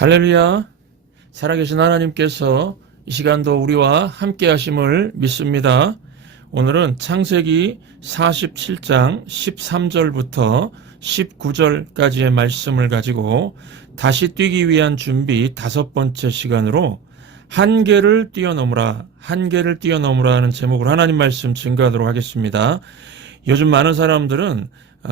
할렐루야. 살아계신 하나님께서 이 시간도 우리와 함께 하심을 믿습니다. 오늘은 창세기 47장 13절부터 19절까지의 말씀을 가지고 다시 뛰기 위한 준비 5번째 시간으로 한계를 뛰어넘으라 하는 제목으로 하나님 말씀 증거하도록 하겠습니다. 요즘 많은 사람들은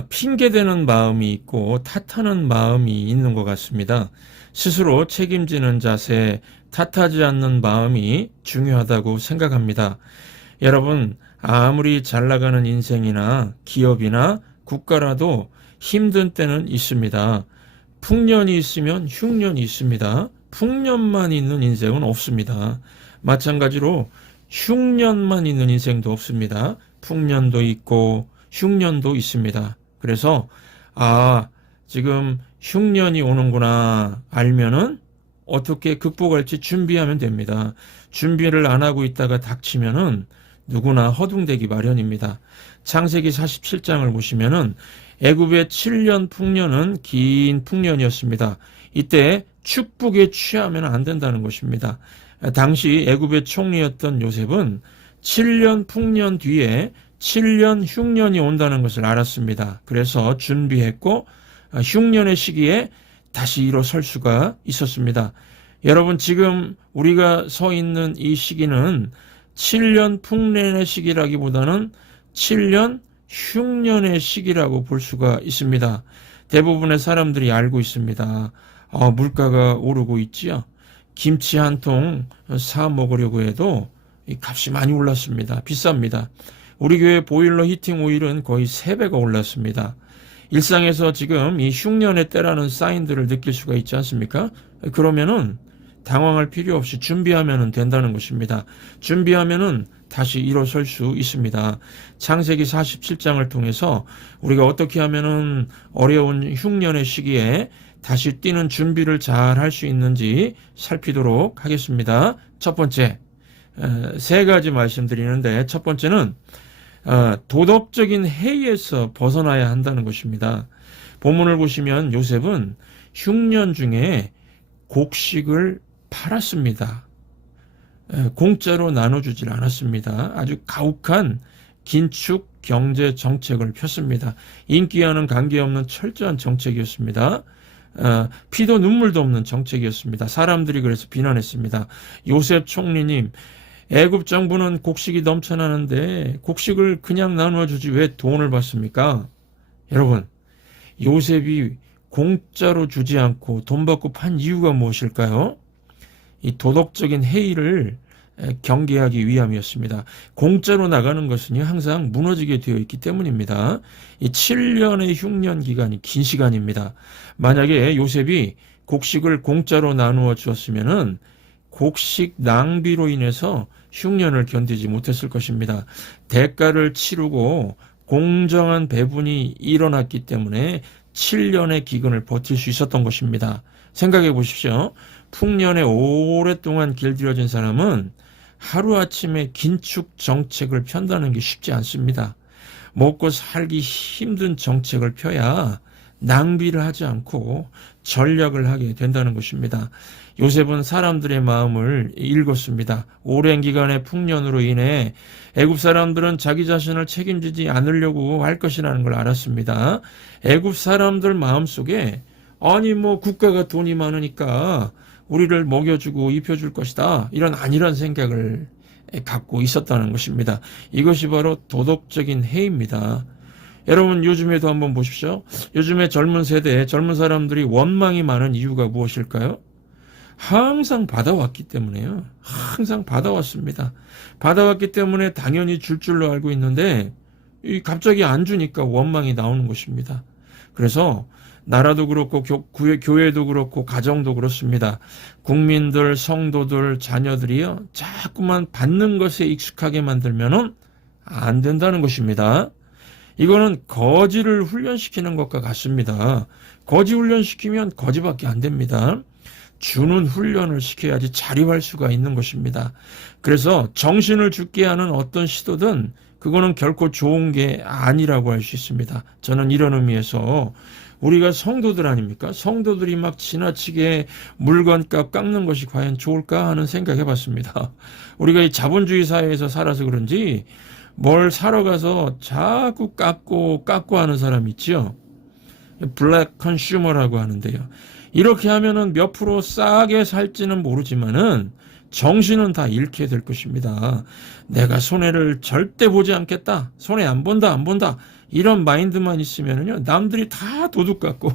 핑계대는 마음이 있고 탓하는 마음이 있는 것 같습니다. 스스로 책임지는 자세, 탓하지 않는 마음이 중요하다고 생각합니다. 여러분, 아무리 잘 나가는 인생이나 기업이나 국가라도 힘든 때는 있습니다. 풍년이 있으면 흉년이 있습니다. 풍년만 있는 인생은 없습니다. 마찬가지로 흉년만 있는 인생도 없습니다. 풍년도 있고 흉년도 있습니다. 그래서 지금 흉년이 오는구나 알면은 어떻게 극복할지 준비하면 됩니다. 준비를 안 하고 있다가 닥치면은 누구나 허둥대기 마련입니다. 창세기 47장을 보시면은 애굽의 7년 풍년은 긴 풍년이었습니다. 이때 축복에 취하면 안 된다는 것입니다. 당시 애굽의 총리였던 요셉은 7년 풍년 뒤에 7년 흉년이 온다는 것을 알았습니다. 그래서 준비했고 흉년의 시기에 다시 일어설 수가 있었습니다. 여러분, 지금 우리가 서 있는 이 시기는 7년 풍년의 시기라기보다는 7년 흉년의 시기라고 볼 수가 있습니다. 대부분의 사람들이 알고 있습니다. 물가가 오르고 있지요. 김치 한 통 사 먹으려고 해도 이 값이 많이 올랐습니다. 비쌉니다. 우리 교회 보일러 히팅 오일은 거의 3배가 올랐습니다. 일상에서 지금 이 흉년의 때라는 사인들을 느낄 수가 있지 않습니까? 그러면은 당황할 필요 없이 준비하면 된다는 것입니다. 준비하면은 다시 일어설 수 있습니다. 창세기 47장을 통해서 우리가 어떻게 하면은 어려운 흉년의 시기에 다시 뛰는 준비를 잘 할 수 있는지 살피도록 하겠습니다. 첫 번째, 3가지 말씀드리는데 첫 번째는 도덕적인 해이에서 벗어나야 한다는 것입니다. 본문을 보시면 요셉은 흉년 중에 곡식을 팔았습니다. 공짜로 나눠주질 않았습니다. 아주 가혹한 긴축 경제 정책을 폈습니다. 인기와는 관계없는 철저한 정책이었습니다. 피도 눈물도 없는 정책이었습니다. 사람들이 그래서 비난했습니다. 요셉 총리님, 애굽 정부는 곡식이 넘쳐나는데 곡식을 그냥 나누어주지 왜 돈을 받습니까? 여러분, 요셉이 공짜로 주지 않고 돈 받고 판 이유가 무엇일까요? 이 도덕적인 해이를 경계하기 위함이었습니다. 공짜로 나가는 것은 항상 무너지게 되어 있기 때문입니다. 이 7년의 흉년 기간이 긴 시간입니다. 만약에 요셉이 곡식을 공짜로 나누어 주었으면은 곡식 낭비로 인해서 흉년을 견디지 못했을 것입니다. 대가를 치르고 공정한 배분이 일어났기 때문에 7년의 기근을 버틸 수 있었던 것입니다. 생각해 보십시오. 풍년에 오랫동안 길들여진 사람은 하루아침에 긴축 정책을 편다는 게 쉽지 않습니다. 먹고 살기 힘든 정책을 펴야 낭비를 하지 않고 전략을 하게 된다는 것입니다. 요셉은 사람들의 마음을 읽었습니다. 오랜 기간의 풍년으로 인해 애굽 사람들은 자기 자신을 책임지지 않으려고 할 것이라는 걸 알았습니다. 애굽 사람들 마음속에 국가가 돈이 많으니까 우리를 먹여주고 입혀줄 것이다, 이런 안일한 생각을 갖고 있었다는 것입니다. 이것이 바로 도덕적인 해입니다. 여러분, 요즘에도 한번 보십시오. 요즘에 젊은 세대, 젊은 사람들이 원망이 많은 이유가 무엇일까요? 항상 받아왔기 때문에요. 항상 받아왔습니다. 받아왔기 때문에 당연히 줄 줄로 알고 있는데 갑자기 안 주니까 원망이 나오는 것입니다. 그래서 나라도 그렇고 교회도 그렇고 가정도 그렇습니다. 국민들, 성도들, 자녀들이요, 자꾸만 받는 것에 익숙하게 만들면은 안 된다는 것입니다. 이거는 거지를 훈련시키는 것과 같습니다. 거지 훈련시키면 거지밖에 안 됩니다. 주는 훈련을 시켜야지 자립할 수가 있는 것입니다. 그래서 정신을 죽게 하는 어떤 시도든 그거는 결코 좋은 게 아니라고 할 수 있습니다. 저는 이런 의미에서 우리가 성도들 아닙니까? 성도들이 막 지나치게 물건값 깎는 것이 과연 좋을까 하는 생각 해봤습니다. 우리가 이 자본주의 사회에서 살아서 그런지 뭘 사러 가서 자꾸 깎고 하는 사람 있죠. 블랙 컨슈머라고 하는데요. 이렇게 하면은 몇 프로 싸게 살지는 모르지만은 정신은 다 잃게 될 것입니다. 내가 손해를 절대 보지 않겠다. 손해 안 본다. 이런 마인드만 있으면은요, 남들이 다 도둑 같고,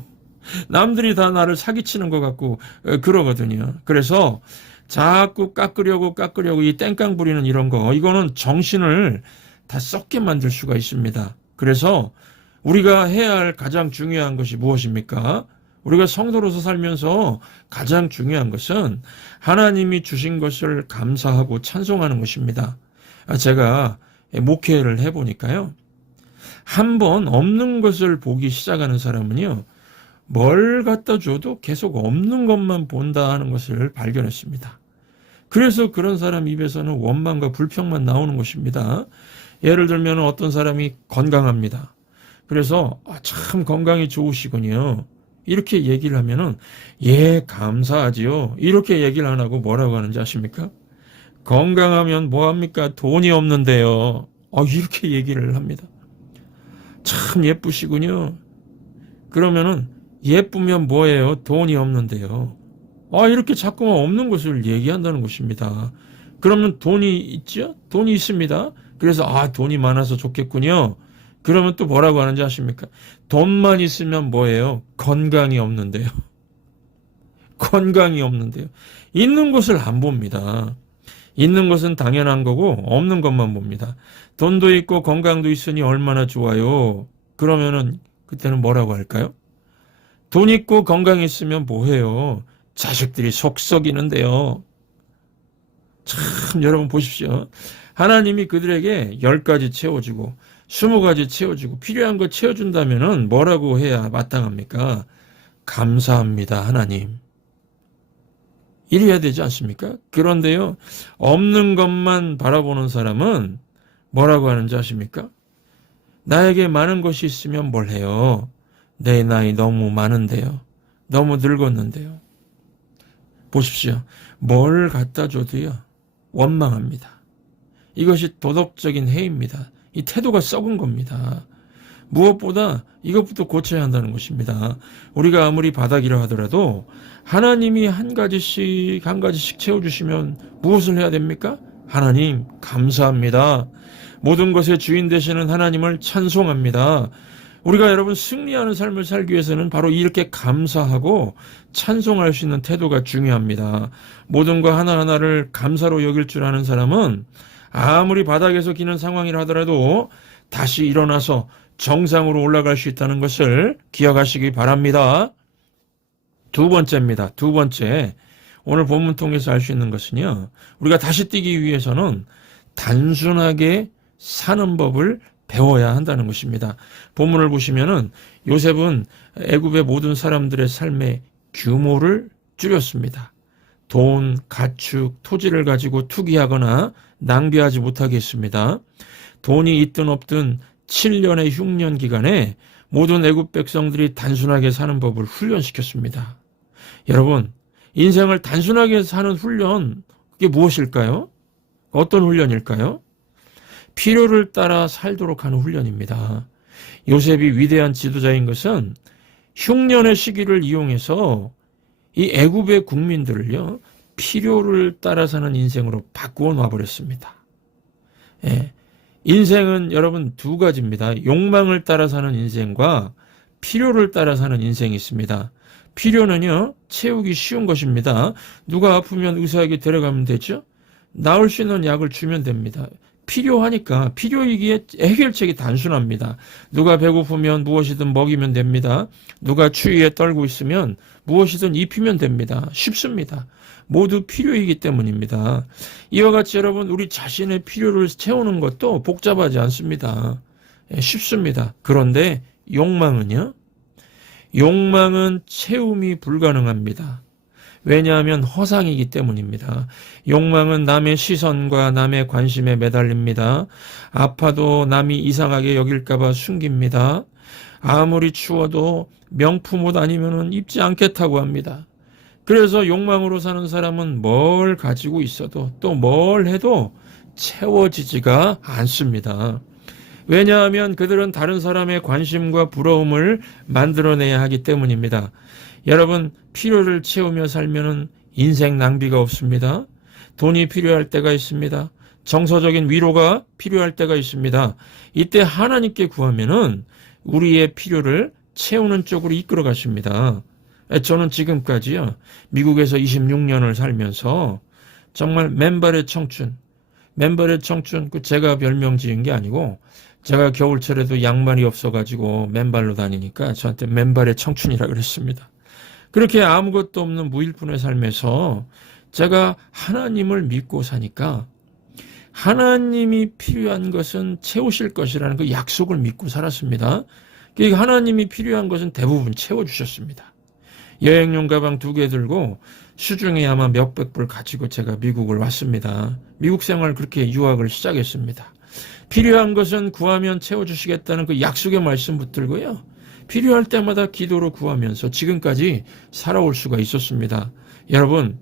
남들이 다 나를 사기치는 것 같고, 그러거든요. 그래서 자꾸 깎으려고 이 땡깡 부리는 이런 거, 이거는 정신을 다 썩게 만들 수가 있습니다. 그래서 우리가 해야 할 가장 중요한 것이 무엇입니까? 우리가 성도로서 살면서 가장 중요한 것은 하나님이 주신 것을 감사하고 찬송하는 것입니다. 제가 목회를 해보니까요. 한번 없는 것을 보기 시작하는 사람은요. 뭘 갖다 줘도 계속 없는 것만 본다 하는 것을 발견했습니다. 그래서 그런 사람 입에서는 원망과 불평만 나오는 것입니다. 예를 들면 어떤 사람이 건강합니다. 그래서 참 건강이 좋으시군요. 이렇게 얘기를 하면은 예 감사하지요. 이렇게 얘기를 안 하고 뭐라고 하는지 아십니까? 건강하면 뭐합니까? 돈이 없는데요. 이렇게 얘기를 합니다. 참 예쁘시군요. 그러면은 예쁘면 뭐예요? 돈이 없는데요. 이렇게 자꾸만 없는 것을 얘기한다는 것입니다. 그러면 돈이 있죠? 돈이 있습니다. 그래서 돈이 많아서 좋겠군요. 그러면 또 뭐라고 하는지 아십니까? 돈만 있으면 뭐예요? 건강이 없는데요. 건강이 없는데요. 있는 것을 안 봅니다. 있는 것은 당연한 거고 없는 것만 봅니다. 돈도 있고 건강도 있으니 얼마나 좋아요. 그러면은 그때는 뭐라고 할까요? 돈 있고 건강 있으면 뭐해요? 자식들이 속 썩이는데요. 참 여러분 보십시오. 하나님이 그들에게 10가지 채워주고 20가지 채워주고 필요한 거 채워준다면은 뭐라고 해야 마땅합니까? 감사합니다, 하나님. 이래야 되지 않습니까? 그런데요, 없는 것만 바라보는 사람은 뭐라고 하는지 아십니까? 나에게 많은 것이 있으면 뭘 해요? 내 나이 너무 많은데요. 너무 늙었는데요. 보십시오. 뭘 갖다 줘도요, 원망합니다. 이것이 도덕적인 해입니다. 이 태도가 썩은 겁니다. 무엇보다 이것부터 고쳐야 한다는 것입니다. 우리가 아무리 바닥이라 하더라도 하나님이 한 가지씩 채워주시면 무엇을 해야 됩니까? 하나님 감사합니다. 모든 것의 주인 되시는 하나님을 찬송합니다. 우리가 여러분 승리하는 삶을 살기 위해서는 바로 이렇게 감사하고 찬송할 수 있는 태도가 중요합니다. 모든 거 하나하나를 감사로 여길 줄 아는 사람은 아무리 바닥에서 기는 상황이라 하더라도 다시 일어나서 정상으로 올라갈 수 있다는 것을 기억하시기 바랍니다. 두 번째입니다. 두 번째, 오늘 본문 통해서 알 수 있는 것은요, 우리가 다시 뛰기 위해서는 단순하게 사는 법을 배워야 한다는 것입니다. 본문을 보시면은 요셉은 애굽의 모든 사람들의 삶의 규모를 줄였습니다. 돈, 가축, 토지를 가지고 투기하거나 낭비하지 못하게 했습니다. 돈이 있든 없든 7년의 흉년 기간에 모든 애굽 백성들이 단순하게 사는 법을 훈련시켰습니다. 여러분, 인생을 단순하게 사는 훈련, 그게 무엇일까요? 어떤 훈련일까요? 필요를 따라 살도록 하는 훈련입니다. 요셉이 위대한 지도자인 것은 흉년의 시기를 이용해서 이 애굽의 국민들을요, 필요를 따라 사는 인생으로 바꾸어 놔버렸습니다. 예. 인생은 여러분 두 가지입니다. 욕망을 따라 사는 인생과 필요를 따라 사는 인생이 있습니다. 필요는요, 채우기 쉬운 것입니다. 누가 아프면 의사에게 데려가면 되죠? 나을 수 있는 약을 주면 됩니다. 필요하니까 필요이기에 해결책이 단순합니다. 누가 배고프면 무엇이든 먹이면 됩니다. 누가 추위에 떨고 있으면 무엇이든 입히면 됩니다. 쉽습니다. 모두 필요이기 때문입니다. 이와 같이 여러분 우리 자신의 필요를 채우는 것도 복잡하지 않습니다. 쉽습니다. 그런데 욕망은요? 욕망은 채움이 불가능합니다. 왜냐하면 허상이기 때문입니다. 욕망은 남의 시선과 남의 관심에 매달립니다. 아파도 남이 이상하게 여길까봐 숨깁니다. 아무리 추워도 명품 옷 아니면은 입지 않겠다고 합니다. 그래서 욕망으로 사는 사람은 뭘 가지고 있어도 또 뭘 해도 채워지지가 않습니다. 왜냐하면 그들은 다른 사람의 관심과 부러움을 만들어내야 하기 때문입니다. 여러분, 필요를 채우며 살면은 인생 낭비가 없습니다. 돈이 필요할 때가 있습니다. 정서적인 위로가 필요할 때가 있습니다. 이때 하나님께 구하면은 우리의 필요를 채우는 쪽으로 이끌어 가십니다. 저는 지금까지요, 미국에서 26년을 살면서 정말 맨발의 청춘, 제가 별명 지은 게 아니고, 제가 겨울철에도 양말이 없어가지고 맨발로 다니니까 저한테 맨발의 청춘이라 그랬습니다. 그렇게 아무것도 없는 무일푼의 삶에서 제가 하나님을 믿고 사니까 하나님이 필요한 것은 채우실 것이라는 그 약속을 믿고 살았습니다. 그러니까 하나님이 필요한 것은 대부분 채워주셨습니다. 여행용 가방 2개 들고 수중에 아마 몇백 불 가지고 제가 미국을 왔습니다. 미국 생활 그렇게 유학을 시작했습니다. 필요한 것은 구하면 채워주시겠다는 그 약속의 말씀 붙들고요, 필요할 때마다 기도로 구하면서 지금까지 살아올 수가 있었습니다. 여러분,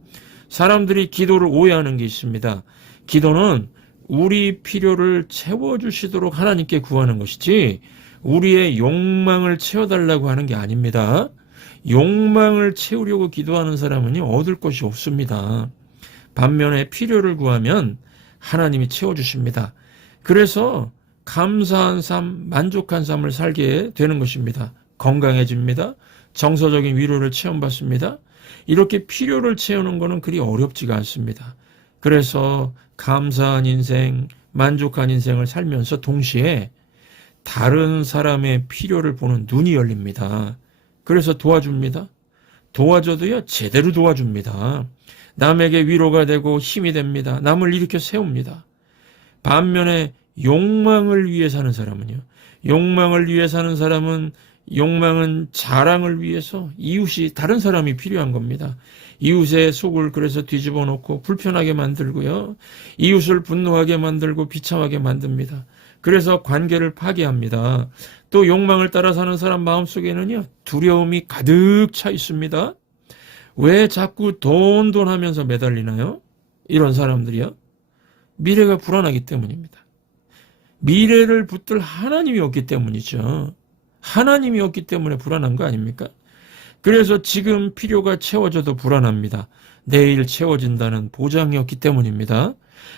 사람들이 기도를 오해하는 게 있습니다. 기도는 우리 필요를 채워주시도록 하나님께 구하는 것이지 우리의 욕망을 채워달라고 하는 게 아닙니다. 욕망을 채우려고 기도하는 사람은 얻을 것이 없습니다. 반면에 필요를 구하면 하나님이 채워주십니다. 그래서 감사한 삶, 만족한 삶을 살게 되는 것입니다. 건강해집니다. 정서적인 위로를 체험받습니다. 이렇게 필요를 채우는 것은 그리 어렵지가 않습니다. 그래서 감사한 인생, 만족한 인생을 살면서 동시에 다른 사람의 필요를 보는 눈이 열립니다. 그래서 도와줍니다. 도와줘도요, 제대로 도와줍니다. 남에게 위로가 되고 힘이 됩니다. 남을 일으켜 세웁니다. 반면에 욕망을 위해 사는 사람은요, 욕망은 자랑을 위해서 이웃이, 다른 사람이 필요한 겁니다. 이웃의 속을 그래서 뒤집어 놓고 불편하게 만들고요, 이웃을 분노하게 만들고 비참하게 만듭니다. 그래서 관계를 파괴합니다. 또 욕망을 따라 사는 사람 마음속에는요, 두려움이 가득 차 있습니다. 왜 자꾸 돈 하면서 매달리나요? 이런 사람들이요, 미래가 불안하기 때문입니다. 미래를 붙들 하나님이 없기 때문이죠. 하나님이 없기 때문에 불안한 거 아닙니까? 그래서 지금 필요가 채워져도 불안합니다. 내일 채워진다는 보장이 없기 때문입니다.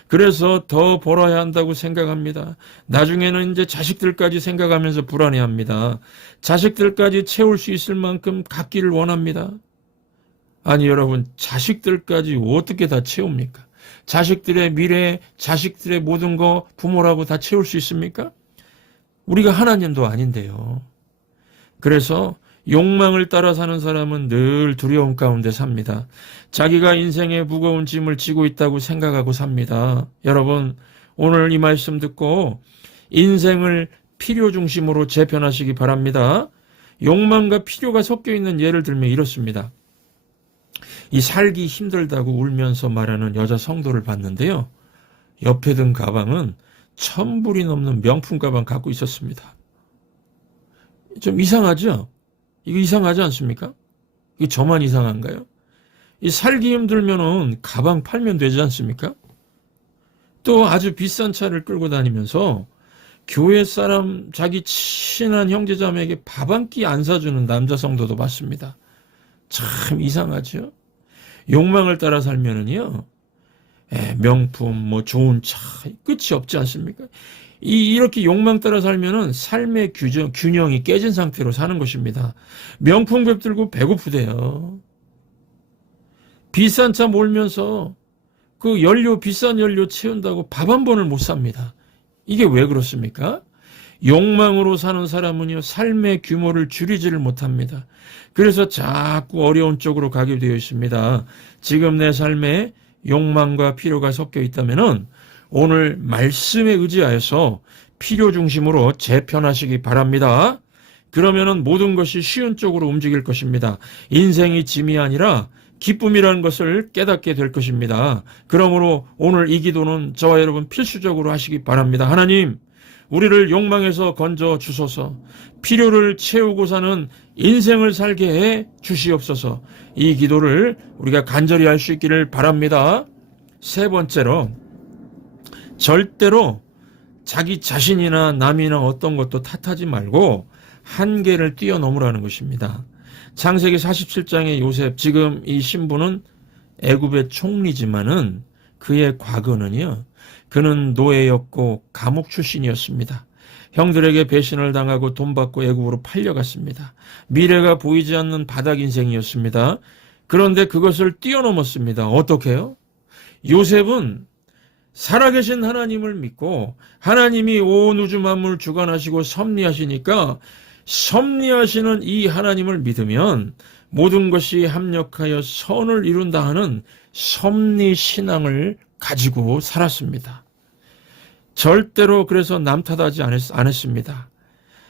그래서 더 벌어야 한다고 생각합니다. 나중에는 이제 자식들까지 생각하면서 불안해합니다. 자식들까지 채울 수 있을 만큼 갖기를 원합니다. 아니 여러분, 자식들까지 어떻게 다 채웁니까? 자식들의 미래, 자식들의 모든 거 부모라고 다 채울 수 있습니까? 우리가 하나님도 아닌데요. 그래서 욕망을 따라 사는 사람은 늘 두려움 가운데 삽니다. 자기가 인생의 무거운 짐을 지고 있다고 생각하고 삽니다. 여러분, 오늘 이 말씀 듣고 인생을 필요 중심으로 재편하시기 바랍니다. 욕망과 필요가 섞여 있는 예를 들면 이렇습니다. 이 살기 힘들다고 울면서 말하는 여자 성도를 봤는데요, 옆에 든 가방은 1,000불이 넘는 명품 가방 갖고 있었습니다. 좀 이상하죠? 이거 이상하지 않습니까? 이게 저만 이상한가요? 이 살기 힘들면은 가방 팔면 되지 않습니까? 또 아주 비싼 차를 끌고 다니면서 교회 사람, 자기 친한 형제자매에게 밥 한 끼 안 사주는 남자 성도도 봤습니다. 참 이상하죠? 욕망을 따라 살면은요, 명품, 좋은 차, 끝이 없지 않습니까? 이렇게 욕망 따라 살면은 삶의 균형이 깨진 상태로 사는 것입니다. 명품급 들고 배고프대요. 비싼 차 몰면서 그 비싼 연료 채운다고 밥 한 번을 못 삽니다. 이게 왜 그렇습니까? 욕망으로 사는 사람은요, 삶의 규모를 줄이지를 못합니다. 그래서 자꾸 어려운 쪽으로 가게 되어 있습니다. 지금 내 삶에 욕망과 필요가 섞여 있다면은 오늘 말씀에 의지하여서 필요 중심으로 재편하시기 바랍니다. 그러면은 모든 것이 쉬운 쪽으로 움직일 것입니다. 인생이 짐이 아니라 기쁨이라는 것을 깨닫게 될 것입니다. 그러므로 오늘 이 기도는 저와 여러분 필수적으로 하시기 바랍니다. 하나님, 우리를 욕망에서 건져 주소서. 필요를 채우고사는 인생을 살게 해 주시옵소서. 이 기도를 우리가 간절히 할 수 있기를 바랍니다. 세 번째로, 절대로 자기 자신이나 남이나 어떤 것도 탓하지 말고 한계를 뛰어넘으라는 것입니다. 창세기 47장의 요셉, 지금 이 신부는 애굽의 총리지만은 그의 과거는요, 그는 노예였고 감옥 출신이었습니다. 형들에게 배신을 당하고 돈 받고 애굽으로 팔려갔습니다. 미래가 보이지 않는 바닥 인생이었습니다. 그런데 그것을 뛰어넘었습니다. 어떻게 해요? 요셉은 살아계신 하나님을 믿고 하나님이 온 우주 만물 주관하시고 섭리하시니까 섭리하시는 이 하나님을 믿으면 모든 것이 합력하여 선을 이룬다 하는 섭리 신앙을 가지고 살았습니다. 절대로 그래서 남 탓하지 않았습니다.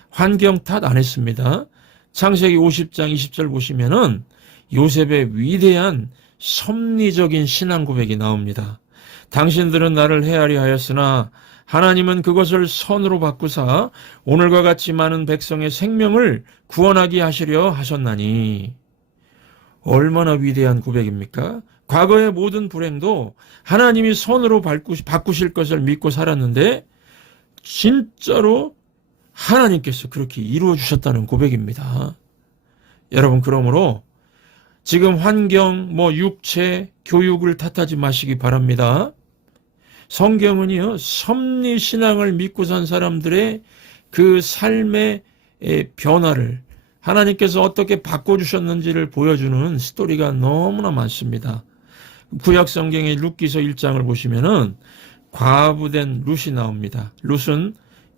환경 탓 안 했습니다. 창세기 50장 20절 보시면은 요셉의 위대한 섭리적인 신앙 고백이 나옵니다. 당신들은 나를 헤아리 하였으나 하나님은 그것을 선으로 바꾸사 오늘과 같이 많은 백성의 생명을 구원하게 하시려 하셨나니. 얼마나 위대한 고백입니까? 과거의 모든 불행도 하나님이 선으로 바꾸실 것을 믿고 살았는데 진짜로 하나님께서 그렇게 이루어 주셨다는 고백입니다. 여러분, 그러므로 지금 환경, 육체, 교육을 탓하지 마시기 바랍니다. 성경은요, 섭리 신앙을 믿고 산 사람들의 그 삶의 변화를 하나님께서 어떻게 바꿔주셨는지를 보여주는 스토리가 너무나 많습니다. 구약 성경의 룻기서 1장을 보시면은 과부된 룻이 나옵니다. 룻은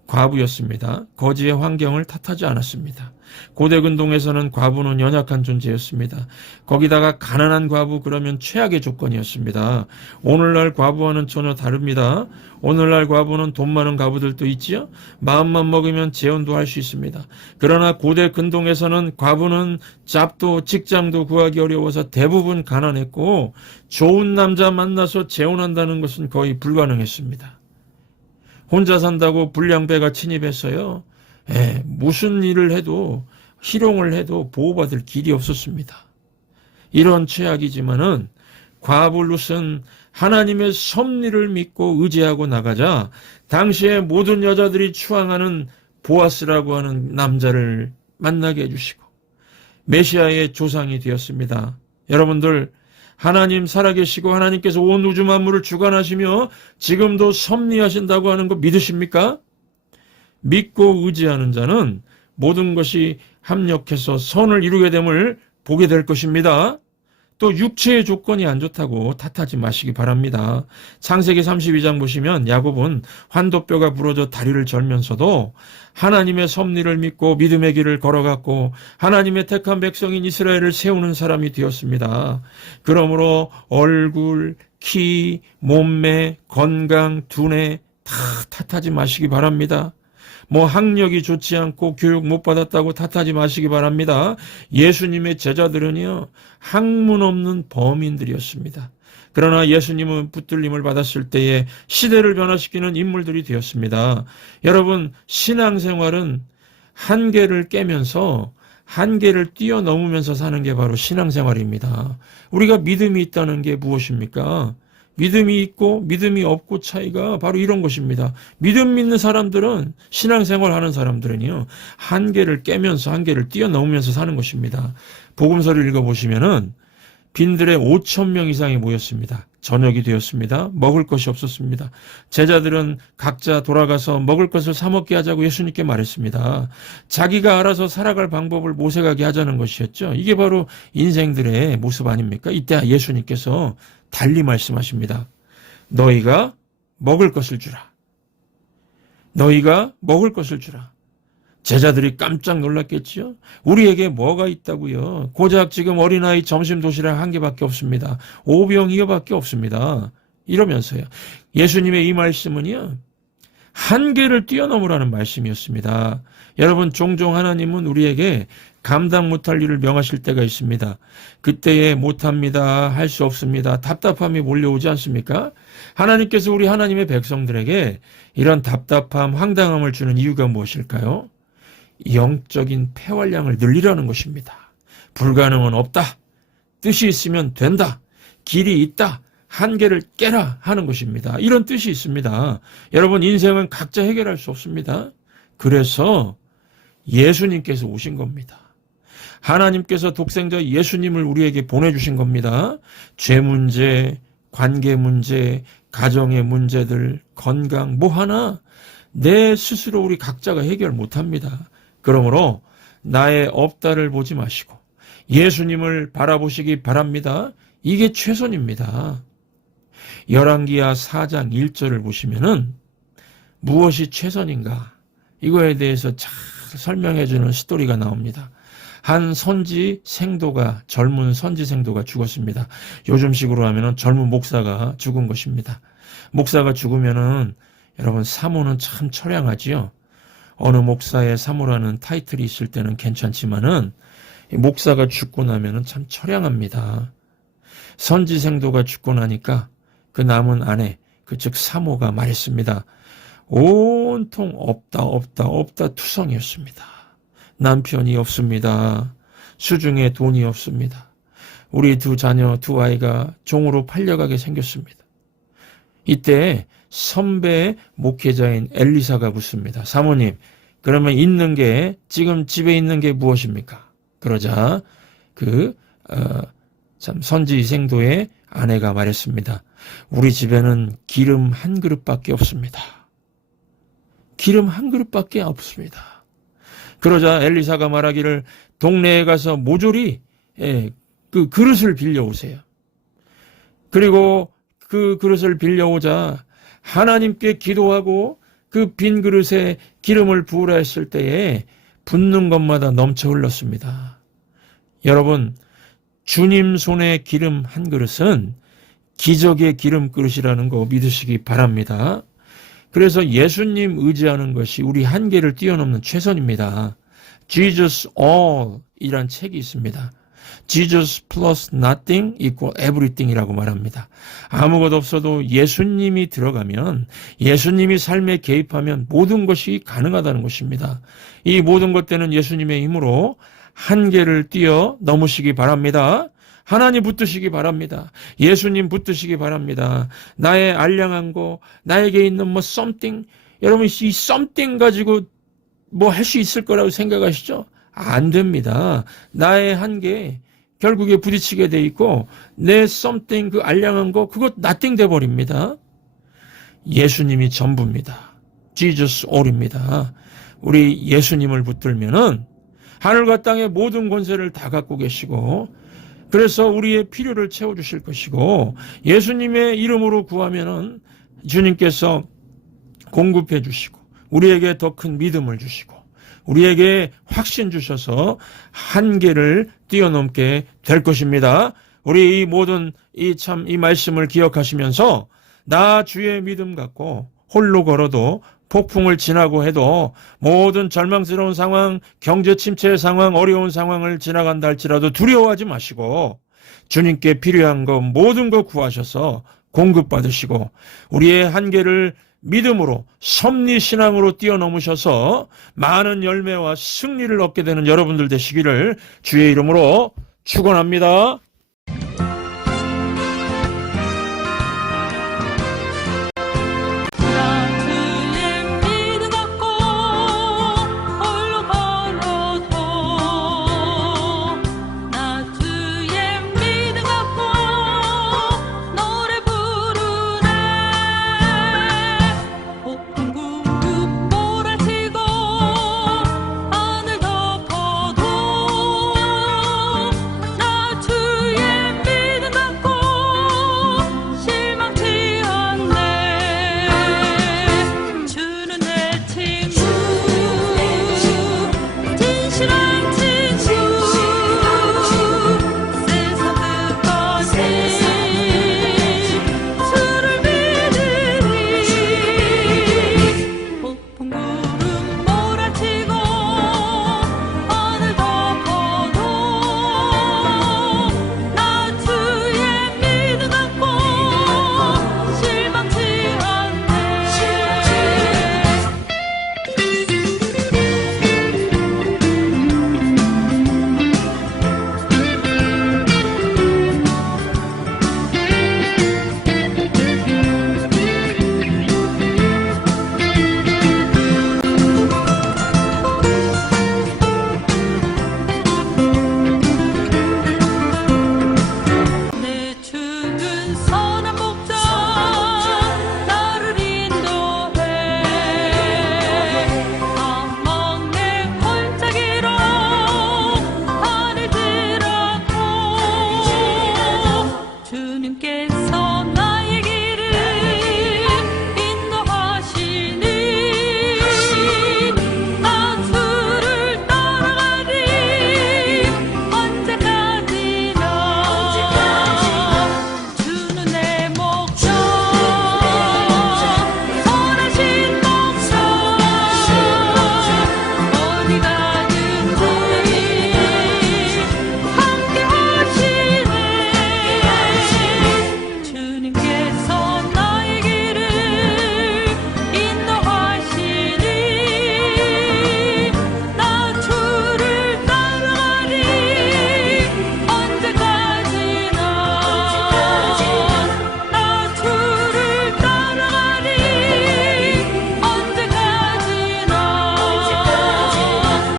과부였습니다. 거지의 환경을 탓하지 않았습니다. 고대 근동에서는 과부는 연약한 존재였습니다. 거기다가 가난한 과부, 그러면 최악의 조건이었습니다. 오늘날 과부와는 전혀 다릅니다. 오늘날 과부는 돈 많은 과부들도 있지요. 마음만 먹으면 재혼도 할 수 있습니다. 그러나 고대 근동에서는 과부는 잡도 직장도 구하기 어려워서 대부분 가난했고 좋은 남자 만나서 재혼한다는 것은 거의 불가능했습니다. 혼자 산다고 불량배가 침입했어요. 무슨 일을 해도, 희롱을 해도 보호받을 길이 없었습니다. 이런 최악이지만은 과부 룻은 하나님의 섭리를 믿고 의지하고 나가자 당시에 모든 여자들이 추앙하는 보아스라고 하는 남자를 만나게 해주시고 메시아의 조상이 되었습니다. 여러분들, 하나님 살아계시고 하나님께서 온 우주 만물을 주관하시며 지금도 섭리하신다고 하는 거 믿으십니까? 믿고 의지하는 자는 모든 것이 합력해서 선을 이루게 됨을 보게 될 것입니다. 또 육체의 조건이 안 좋다고 탓하지 마시기 바랍니다. 창세기 32장 보시면 야곱은 환도뼈가 부러져 다리를 절면서도 하나님의 섭리를 믿고 믿음의 길을 걸어갔고 하나님의 택한 백성인 이스라엘을 세우는 사람이 되었습니다. 그러므로 얼굴, 키, 몸매, 건강, 두뇌 다 탓하지 마시기 바랍니다. 학력이 좋지 않고 교육 못 받았다고 탓하지 마시기 바랍니다. 예수님의 제자들은요, 학문 없는 범인들이었습니다. 그러나 예수님은 붙들림을 받았을 때에 시대를 변화시키는 인물들이 되었습니다. 여러분, 신앙생활은 한계를 깨면서 한계를 뛰어넘으면서 사는 게 바로 신앙생활입니다. 우리가 믿음이 있다는 게 무엇입니까? 믿음이 있고 믿음이 없고 차이가 바로 이런 것입니다. 믿음 믿는 사람들은, 신앙생활 하는 사람들은요, 한계를 깨면서 한계를 뛰어넘으면서 사는 것입니다. 복음서를 읽어보시면은 빈들에 5,000명 이상이 모였습니다. 저녁이 되었습니다. 먹을 것이 없었습니다. 제자들은 각자 돌아가서 먹을 것을 사 먹게 하자고 예수님께 말했습니다. 자기가 알아서 살아갈 방법을 모색하게 하자는 것이었죠. 이게 바로 인생들의 모습 아닙니까? 이때 예수님께서 달리 말씀하십니다. 너희가 먹을 것을 주라. 너희가 먹을 것을 주라. 제자들이 깜짝 놀랐겠지요. 우리에게 뭐가 있다고요? 고작 지금 어린아이 점심 도시락 한 개밖에 없습니다. 오병 이어밖에 없습니다. 이러면서요. 예수님의 이 말씀은요, 한계를 뛰어넘으라는 말씀이었습니다. 여러분, 종종 하나님은 우리에게 감당 못할 일을 명하실 때가 있습니다. 그때에 못합니다. 할 수 없습니다. 답답함이 몰려오지 않습니까? 하나님께서 우리 하나님의 백성들에게 이런 답답함, 황당함을 주는 이유가 무엇일까요? 영적인 폐활량을 늘리라는 것입니다. 불가능은 없다. 뜻이 있으면 된다. 길이 있다. 한계를 깨라 하는 것입니다. 이런 뜻이 있습니다. 여러분, 인생은 각자 해결할 수 없습니다. 그래서 예수님께서 오신 겁니다. 하나님께서 독생자 예수님을 우리에게 보내주신 겁니다. 죄 문제, 관계 문제, 가정의 문제들, 건강 뭐 하나 내 스스로 우리 각자가 해결 못합니다. 그러므로 나의 없다를 보지 마시고 예수님을 바라보시기 바랍니다. 이게 최선입니다. 열왕기하 4장 1절을 보시면은 무엇이 최선인가 이거에 대해서 잘 설명해주는 스토리가 나옵니다. 한 선지 생도가 젊은 선지 생도가 죽었습니다. 요즘식으로 하면은 젊은 목사가 죽은 것입니다. 목사가 죽으면은 여러분 사모는 참 처량하지요. 어느 목사의 사모라는 타이틀이 있을 때는 괜찮지만은 목사가 죽고 나면은 참 처량합니다. 선지 생도가 죽고 나니까 그 남은 아내, 즉 사모가 말했습니다. 온통 없다 투성이었습니다. 남편이 없습니다. 수중에 돈이 없습니다. 우리 두 자녀, 두 아이가 종으로 팔려가게 생겼습니다. 이때 선배 목회자인 엘리사가 묻습니다. 사모님, 그러면 있는 게 지금 집에 있는 게 무엇입니까? 그러자 참 선지생도의 아내가 말했습니다. 우리 집에는 기름 한 그릇밖에 없습니다. 기름 한 그릇밖에 없습니다. 그러자 엘리사가 말하기를 동네에 가서 모조리 그 그릇을 빌려오세요. 그리고 그 그릇을 빌려오자 하나님께 기도하고 그 빈 그릇에 기름을 부으라 했을 때에 붓는 것마다 넘쳐 흘렀습니다. 여러분, 주님 손에 기름 한 그릇은 기적의 기름 그릇이라는 거 믿으시기 바랍니다. 그래서 예수님 의지하는 것이 우리 한계를 뛰어넘는 최선입니다. Jesus All 이란 책이 있습니다. Jesus plus nothing equal everything 이라고 말합니다. 아무것도 없어도 예수님이 들어가면, 예수님이 삶에 개입하면 모든 것이 가능하다는 것입니다. 이 모든 것들은 예수님의 힘으로 한계를 뛰어넘으시기 바랍니다. 하나님 붙드시기 바랍니다. 예수님 붙드시기 바랍니다. 나의 알량한 거, 나에게 있는 something, 여러분 이 something 가지고 뭐 할 수 있을 거라고 생각하시죠? 안 됩니다. 나의 한계, 결국에 부딪히게 돼 있고 내 something 그 알량한 거 그거 nothing 돼 버립니다. 예수님이 전부입니다. Jesus all입니다. 우리 예수님을 붙들면은 하늘과 땅의 모든 권세를 다 갖고 계시고 그래서 우리의 필요를 채워주실 것이고 예수님의 이름으로 구하면은 주님께서 공급해 주시고 우리에게 더 큰 믿음을 주시고 우리에게 확신 주셔서 한계를 뛰어넘게 될 것입니다. 우리 이 모든 이 말씀을 기억하시면서 나 주의 믿음 갖고 홀로 걸어도 폭풍을 지나고 해도 모든 절망스러운 상황, 경제 침체의 상황, 어려운 상황을 지나간다 할지라도 두려워하지 마시고 주님께 필요한 것 모든 것 구하셔서 공급받으시고 우리의 한계를 믿음으로 섭리신앙으로 뛰어넘으셔서 많은 열매와 승리를 얻게 되는 여러분들 되시기를 주의 이름으로 축원합니다.